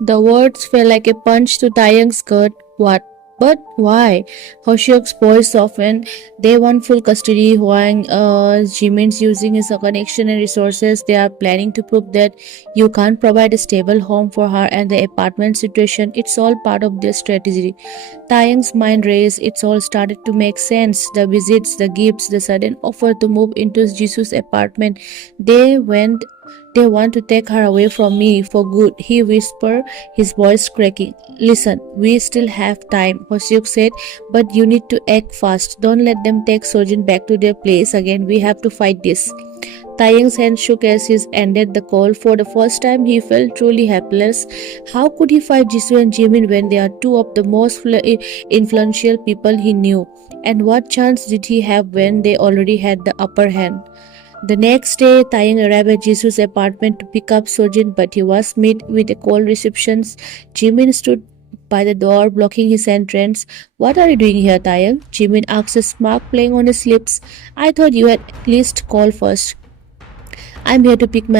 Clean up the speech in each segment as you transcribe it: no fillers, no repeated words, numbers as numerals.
The words fell like a punch to Taeyang's gut. What? But why? Hoseok's voice softened. They want full custody. Huang Jimin's using his connection and resources. They are planning to prove that you can't provide a stable home for her and the apartment situation. It's all part of their strategy. Taeyang's mind raced. It's all started to make sense. The visits, the gifts, the sudden offer to move into Jisoo's apartment. They went they want to take her away from me for good, he whispered, his voice cracking. Listen, we still have time, Hoseok said, but you need to act fast. Don't let them take Sojin back to their place again. We have to fight this. Taeyang's hand shook as he ended the call. For the first time, he felt truly helpless. How could he fight Jisoo and Jimin when they are two of the most influential people he knew? And what chance did he have when they already had the upper hand? The next day, Taeyang arrived at Jisoo's apartment to pick up Sojin, but he was met with a cold reception. Jimin stood by the door, blocking his entrance. What are you doing here, Taeyang? Jimin asked, a smirk playing on his lips. I thought you had at least call first. I'm here to pick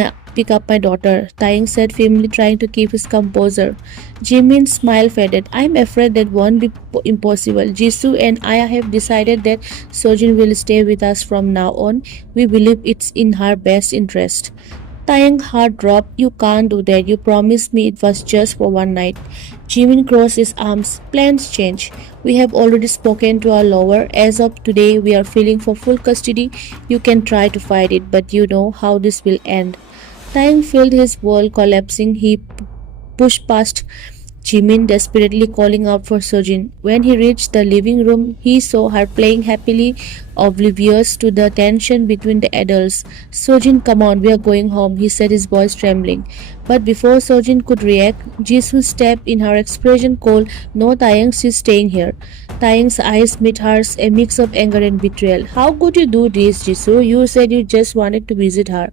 up my daughter, Taeyang said firmly, trying to keep his composure. Jimin's smile faded. I'm afraid that won't be impossible. Jisoo and I have decided that Sojin will stay with us from now on. We believe it's in her best interest. Taeyang's heart dropped. You can't do that. You promised me it was just for one night. Jimin crossed his arms. Plans change. We have already spoken to our lawyer. As of today, we are filing for full custody. You can try to fight it, but you know how this will end. Taeyang felt his world collapsing. He pushed past Jimin, desperately calling out for Sojin. When he reached the living room, he saw her playing happily, oblivious to the tension between the adults. Sojin, come on, we are going home, he said, his voice trembling. But before Sojin could react, Jisoo stepped in, her expression cold. No, Taeyang, she's staying here. Taeyang's eyes met hers, a mix of anger and betrayal. How could you do this, Jisoo? You said you just wanted to visit her.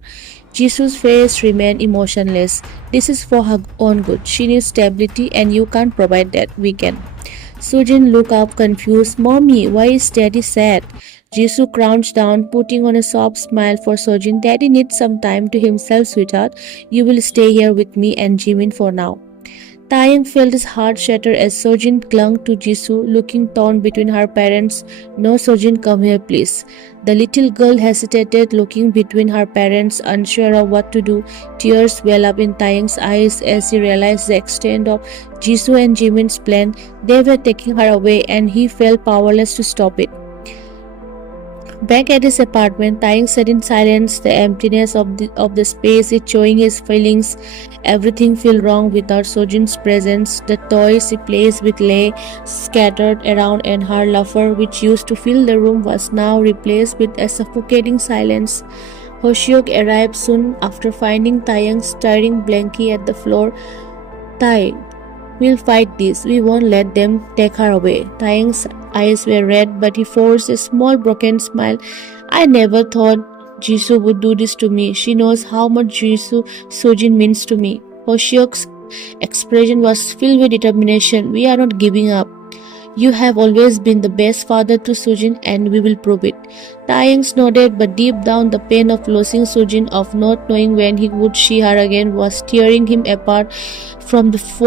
Jisoo's face remained emotionless. This is for her own good. She needs stability and you can't provide that. We can. Sojin looked up confused. Mommy, why is Daddy sad? Jisoo crouched down, putting on a soft smile for Sojin. Daddy needs some time to himself, sweetheart. You will stay here with me and Jimin for now. Taeyang felt his heart shatter as Sojin clung to Jisoo, looking torn between her parents. No, Sojin, come here, please. The little girl hesitated, looking between her parents, unsure of what to do. Tears well up in Taeyang's eyes as he realized the extent of Jisoo and Jimin's plan. They were taking her away, and he felt powerless to stop it. Back at his apartment, Taeyang sat in silence. The emptiness of the space is showing his feelings. Everything felt wrong without Sojin's presence. The toys he plays with lay scattered around, and her laughter, which used to fill the room, was now replaced with a suffocating silence. Hoseok arrived soon after finding Taeyang staring blankly at the floor. Tai, we'll fight this. We won't let them take her away. Taeyang's eyes were red, but he forced a small broken smile. I never thought Jisoo would do this to me. She knows how much Sojin means to me. Hoseok's expression was filled with determination. We are not giving up. You have always been the best father to Sojin, and we will prove it. Taeyang nodded, but deep down the pain of losing Sojin, of not knowing when he would see her again, was tearing him apart. For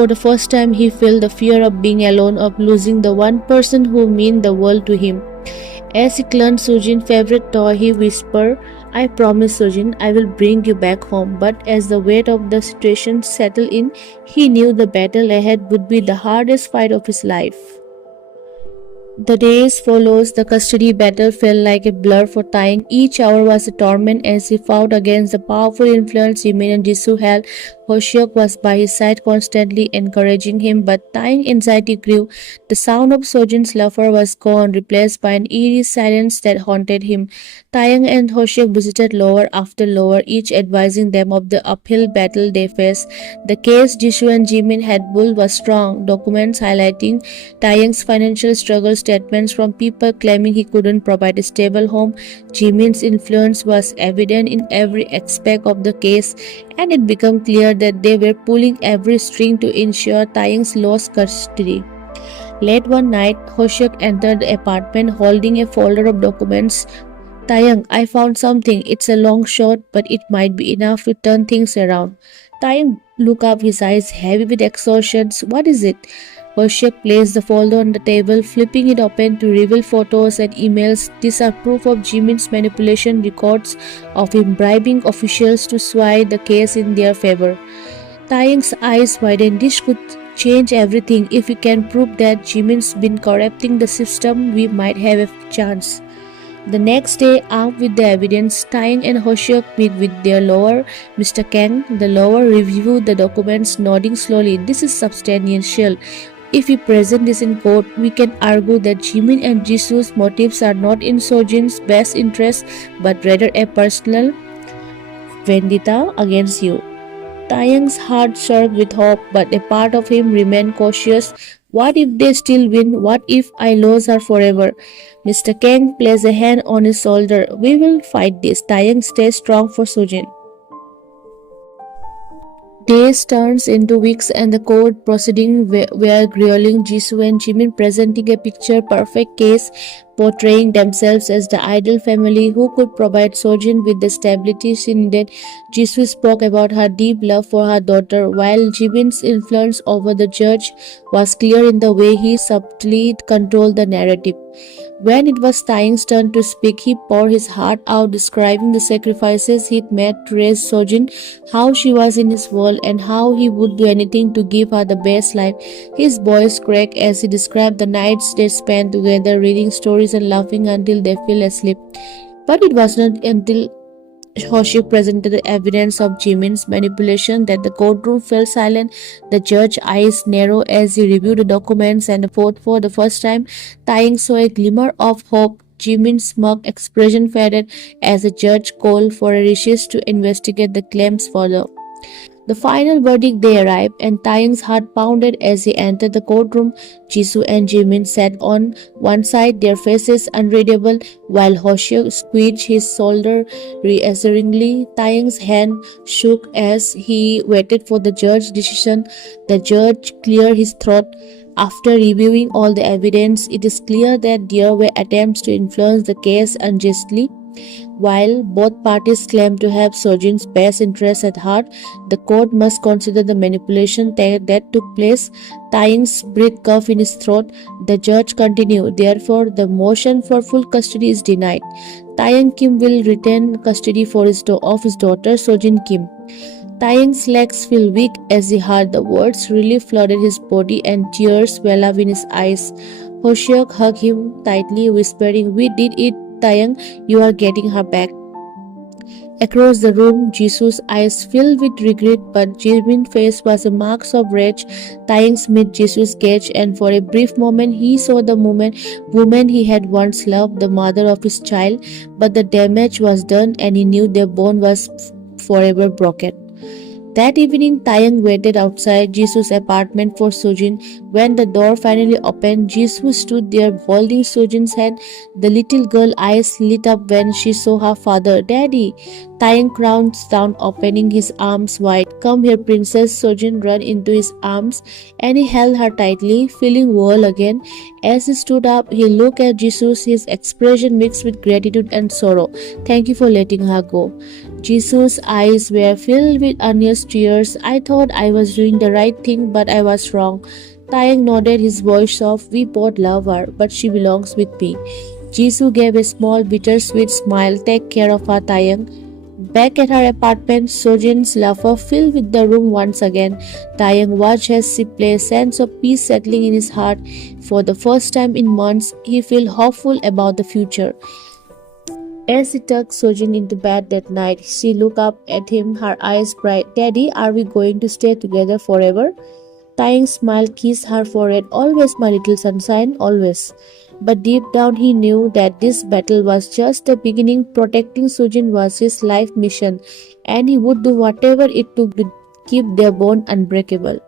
the first time, he felt the fear of being alone, of losing the one person who meant the world to him. As he clung Sojin's favorite toy, he whispered, I promise, Sojin, I will bring you back home. But as the weight of the situation settled in, he knew the battle ahead would be the hardest fight of his life. The days follows, the custody battle felt like a blur for Taeyang. Each hour was a torment as he fought against the powerful influence Jimin and Jisoo held. Hoseok was by his side constantly encouraging him, but Taeyang's anxiety grew. The sound of Sojin's laughter was gone, replaced by an eerie silence that haunted him. Taeyang and Hoseok visited lower after lower, each advising them of the uphill battle they faced. The case Jisoo and Jimin had built was strong, documents highlighting Taeyang's financial struggles, statements from people claiming he couldn't provide a stable home. Jimin's influence was evident in every aspect of the case, and it became clear that they were pulling every string to ensure Taeyang's lost custody. Late one night, Hoseok entered the apartment holding a folder of documents. Taeyang, I found something. It's a long shot, but it might be enough to turn things around. Taeyong look up, his eyes heavy with exhaustion. What is it? Hoseok placed the folder on the table, flipping it open to reveal photos and emails. These are proof of Jimin's manipulation, records of him bribing officials to sway the case in their favor. Taeyong's eyes widened. This could change everything. If we can prove that Jimin's been corrupting the system, we might have a chance. The next day, armed with the evidence, Taeyong and Hoseok meet with their lawyer, Mr. Kang. The lawyer reviewed the documents, nodding slowly. This is substantial. If we present this in court, we can argue that Jimin and Jisoo's motives are not in Sojin's best interest, but rather a personal vendetta against you. Taeyong's heart surged with hope, but a part of him remained cautious. What if they still win? What if I lose her forever? Mr. Kang placed a hand on his shoulder. We will fight this. Taeyong, stay strong for Sojin. Days turns into weeks and the court proceedings were grueling. Jisoo and Jimin presenting a picture-perfect case, portraying themselves as the ideal family who could provide Sojin with the stability she needed. Jisoo spoke about her deep love for her daughter, while Jimin's influence over the judge was clear in the way he subtly controlled the narrative. When it was Taeyong's turn to speak, he poured his heart out, describing the sacrifices he'd made to raise Sojin, how she was in his world, and how he would do anything to give her the best life. His voice cracked as he described the nights they spent together, reading stories and laughing until they fell asleep. But it was not until Hoseok presented the evidence of Jimin's manipulation that the courtroom fell silent. The judge's eyes narrowed as he reviewed the documents, and for the first time, Taeyong saw a glimmer of hope. Jimin's smug expression faded as the judge called for a recess to investigate the claims further. The final verdict day arrived, and Taeyong's heart pounded as he entered the courtroom. Jisoo and Jimin sat on one side, their faces unreadable, while Hoseok squeezed his shoulder reassuringly. Taeyong's hand shook as he waited for the judge's decision. The judge cleared his throat. After reviewing all the evidence, it is clear that there were attempts to influence the case unjustly. While both parties claim to have Sojin's best interests at heart, the court must consider the manipulation that took place. Taeyong's breath caught in his throat. The judge continued. Therefore, the motion for full custody is denied. Taeyong Kim will retain custody of his daughter Sojin Kim. Taeyong's legs feel weak as he heard the words. Relief flooded his body and tears welled up in his eyes. Hoseok hugged him tightly, whispering, "We did it, Taeyong, you are getting her back." Across the room, Jisoo's eyes filled with regret, but Jimin's face was a mark of rage. Taeyong met Jisoo's gaze, and for a brief moment he saw the woman he had once loved, the mother of his child. But the damage was done, and he knew their bond was forever broken. That evening, Taeyong waited outside Jisoo's apartment for Sojin. When the door finally opened, Jisoo stood there holding Sojin's hand. The little girl's eyes lit up when she saw her father. "Daddy!" Taeyong crouched down, opening his arms wide. "Come here, princess." Sojin ran into his arms and he held her tightly, feeling whole again. As he stood up, he looked at Jisoo, his expression mixed with gratitude and sorrow. "Thank you for letting her go." Jisoo's eyes were filled with earnest tears. "I thought I was doing the right thing, but I was wrong." Taeyong nodded, his voice soft. "We both love her, but she belongs with me." Jisoo gave a small bittersweet smile. "Take care of her, Taeyong." Back at her apartment, Sojin's laughter filled with the room once again. Taeyong watched as she played, a sense of peace settling in his heart. For the first time in months, he felt hopeful about the future. As he tucked Sojin into bed that night, she looked up at him, her eyes bright. "Daddy, are we going to stay together forever?" Taeyong's smile kissed her forehead. "Always, my little sunshine, always." But deep down he knew that this battle was just the beginning. Protecting Sojin was his life mission, and he would do whatever it took to keep their bond unbreakable.